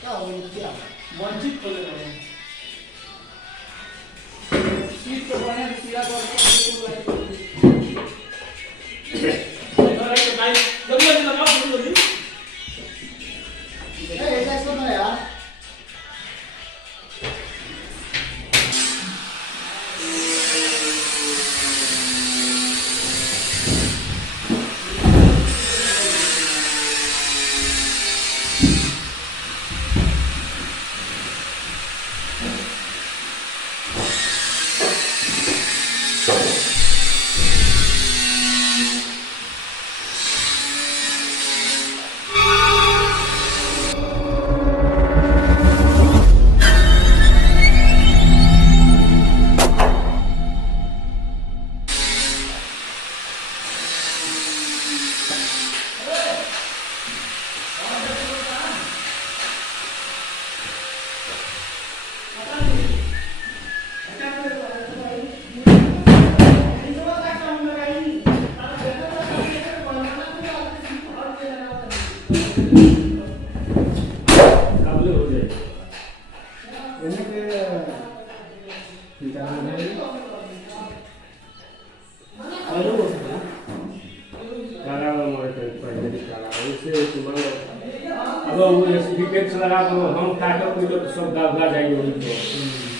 क्या हो गया क्या वंचित खोले रहे सीट पे बने सीधा करके जल्दी लगाओ जल्दी ऐसा सुनो यार अब वो विकेट लगा तो हम काटो कोई तो सब दबा जाएंगे उनको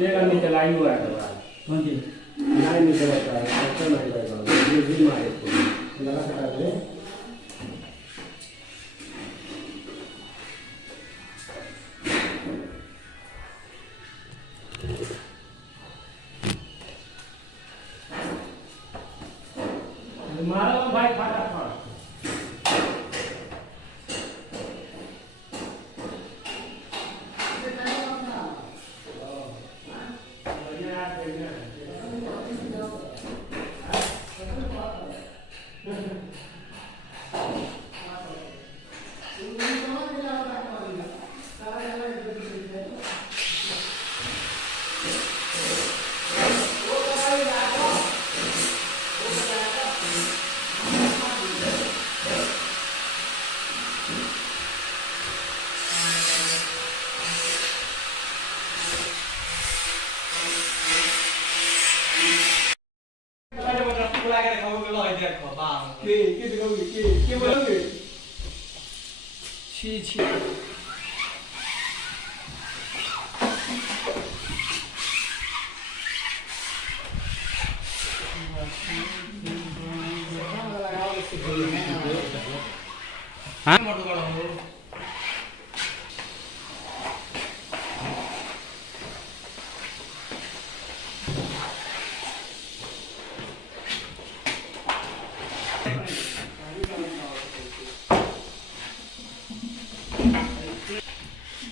मेरा नहीं चलाई हुआ है कौन सी लाइन नहीं चलाता है अच्छा नहीं लगेगा ये भी मारे को लगा सकता है मारो भाई फटाफट के बोलोगे छी छी हाँ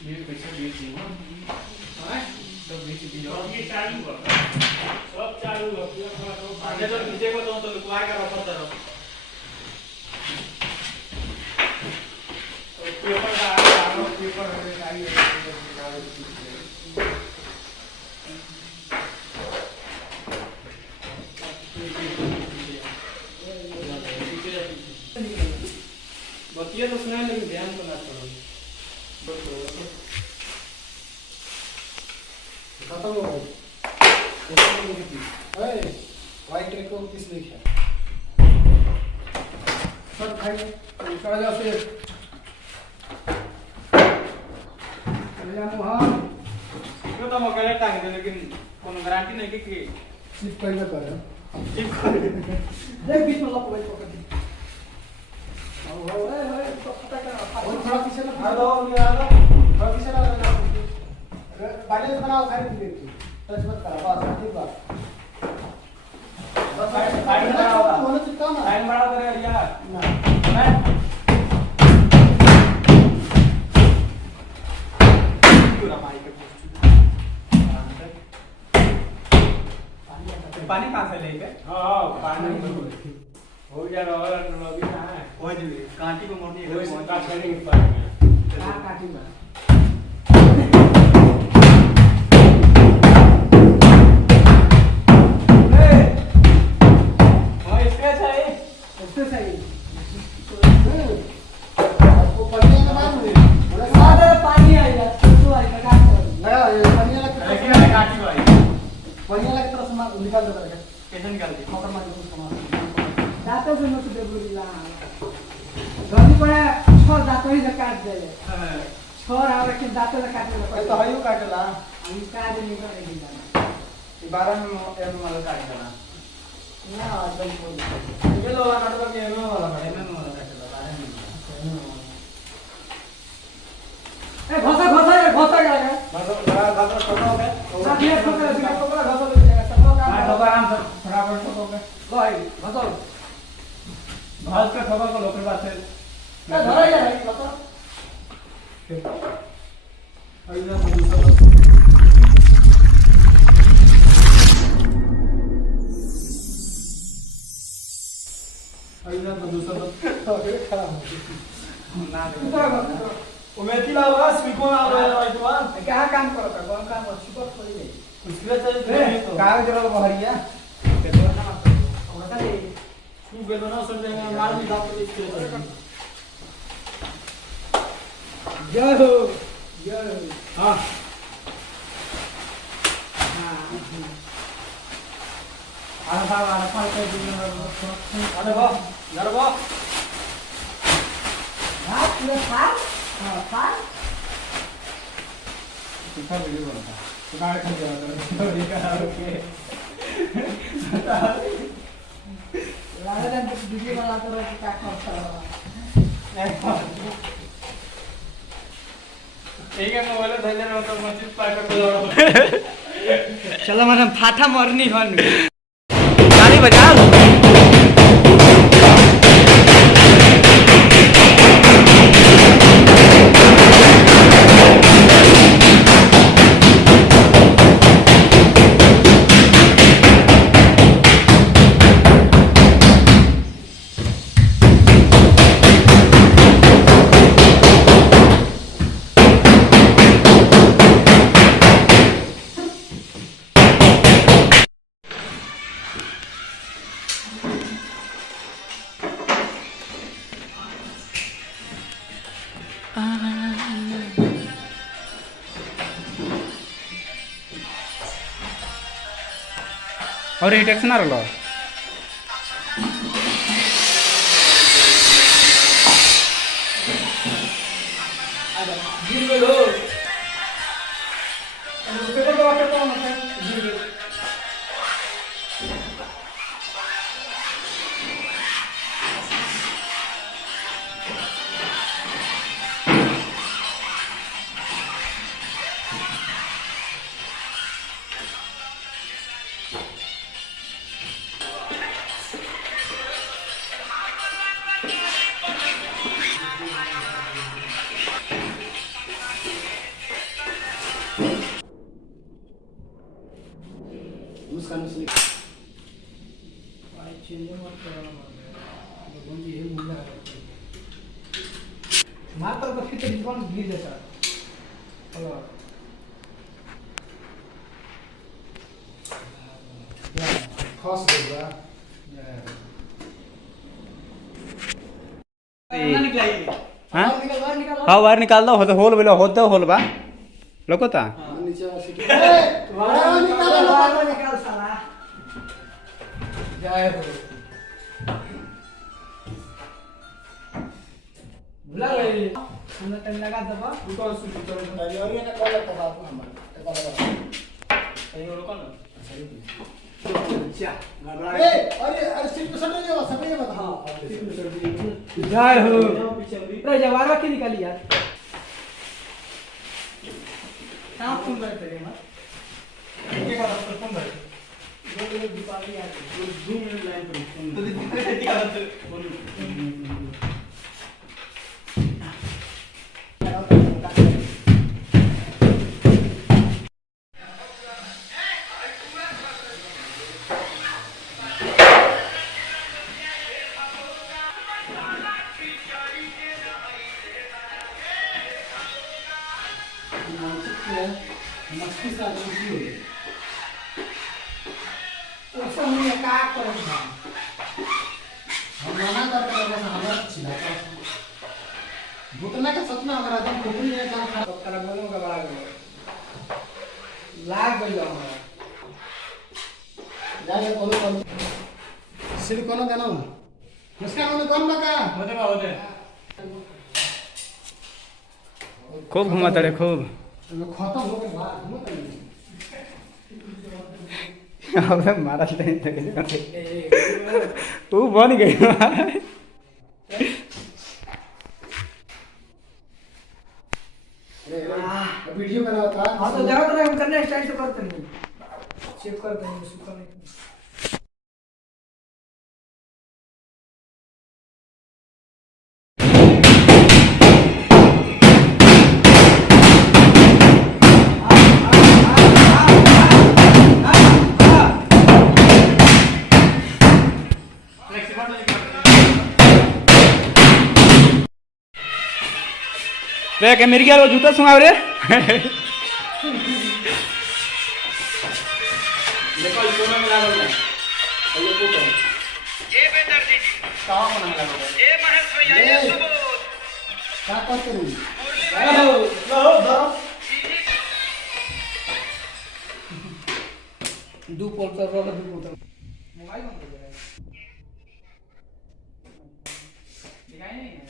ये पैसा दे दी ना हां तो बेच दी ये चालू कर सब चालू हो पूरा आगे तो नीचे को तो लुकवा के रखो तरफ और पेपर का आगे पेपर हमें चाहिए बतिया तो सुना लेकिन ध्यान तो ना करो खत्म हो गई वाइट रेको किस लिखा सब खाइए चढ़ जाओ फिर चले जाओ मोहन यो त म गरे टांग दे लेकिन कोनो गारंटी नहीं कि सिप करिए करे ठीक कर देख बीच में लप गई पकड़ दी आओ ए तो पता कर और थोड़ा पीछे ना आ दो थोड़ा पीछे ना लगा बैलेंस बनाओ साइड में टच मत करो बस ठीक बात बस साइड बनाओ होने चिपका ना साइड बड़ा करे यार ना मैं पूरा माइक के पानी कहां से लेंगे हां पानी हो गया और अभी कहां है वो जी कांटी को मोटी है वो काट करने के पानी हां काटी में निकाल दे करके कैसे निकालते मोटर मार के सामान दांतों से मत दे बुला गली पड़े छोड़ दांतों ही काट दे छोड़ आवे के दांतों से काटने लगे तो हयू काटला हम काट निकाल देना 12 में एक माल काट देना ना एकदम बोल ये लो नाटक के में वाला बड़े में वाला काटला 12 में ए घोसा घोसा गया बस छोटा हो गया साथ में छोटा दिखा टोकरा घोसा ले जाएगा सब काम आराम से फटाफट ठोको के भाई घोसा भाज के ठोको को लोकल बात है ना धरा जा भाई घोसा आइना दूसरा आइना दूसरा खराब ना वो मेथी लावा सिलिकॉन आ रहा है भाई तो क्या काम करो का कौन काम सुपर थोड़ी है उसके चाहिए तो कागज जरूर बहरिया के तो ना घोसा ले तू बेलो ना समझे मार भी दांत पे इसके जय हो हां आधा फाल के दिन अरे वाह यार वाह हाथ में फाल हां फाल इसका वीडियो बनता तो गाड़ी खा जाता है ठीक है ओके राजा ने वीडियो बनाते रहो क्या करता है ठीक है मोबाइल धैले रहो तो मस्जिद पार कर दो चलो मैडम फाटा मरनी हन गाड़ी बजा और ये टैक्स ना रलो गिर लो पेपर तो वाटर तो मत गिर लो मुस्कान से भाई चेंज मत करो ना भगवान जी ये मुंडा मार तो फिर तो कौन गिर जाता हेलो खस गया हां हां बाहर निकाल दो होल बोलो होल बा लोकोता नीचे वासी निकाल साला जय हो बुला रे हम टाइम लगा दबा उतर सुन उतर अरे और ये का कॉल तो बात हमारा कहीं और कौन अच्छा ए अरे सीट पे सट जाओ सब ये बता हां सीट पे सट जय हो रे जवारवा की निकाली यार आप तुम बैठे थे ना के का तो कौन बैठे दो दीपावली आ गई 2 मिनट लाइन पर तो दिक्कत है क्या बोलो मस्ती से आदमी की हो तो सब में का करे हम मना करते हैं बस हमारा छिलाता घुटना का सच में अगर आदम खोपड़ी है काम खराब कर बोलो का बड़ा लाग गई हमारा जाके कोनो सिर कोनो देना मुस्कान में कौन लगा होते खूब घुमाता रे खूब खत्म हो गए बात मत अब मारा तू बन गई वीडियो बना था हां तो जाओ तो हम करने स्टाइल से करते हैं चेक कर देंगे सुखा नहीं रे के मेरी क्या जूता सुंगाव रे देखो इसको में मिला दो ये पूछो ये बेंदर जी कहां में मिला दो ये महेश भैया ये सुबोध क्या करते हो लो धरो दो पोल्टर वाला दो पोल्टर मोबाइल बंद कर दे दिखाई नहीं है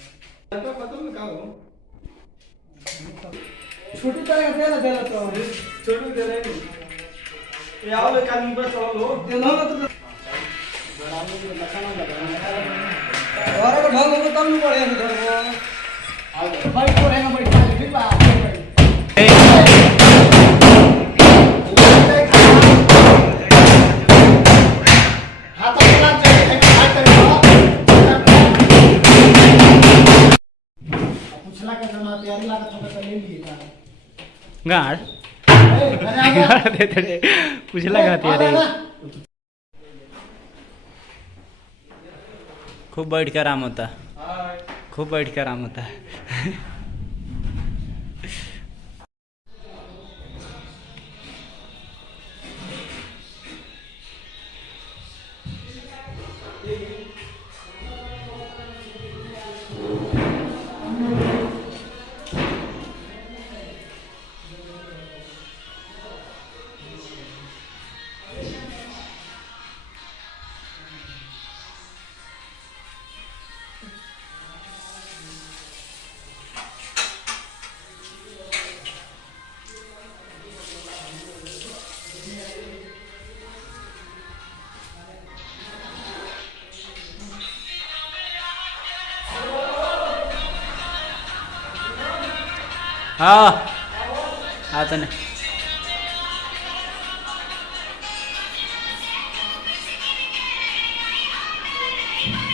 तो खत्म का हो छोटी तरह दे ना तो छोटू दे रहे ये आओ ले कान पर चलो लो दे ना तो बनाने में लखाना लगा और को ढंग को तब नहीं पड़े इधर वो आ गए भाई को रहेगा बैठा है भी बात हाथ चला चाहिए हाथ करेगा पूछला के जना तैयारी लागत हम तो ले लिए का गाड़ अरे गाड़ दे दे पूछला गाती है रे खूब बैठ कर आराम होता खूब बैठ कर आराम होता है हाँ आता नहीं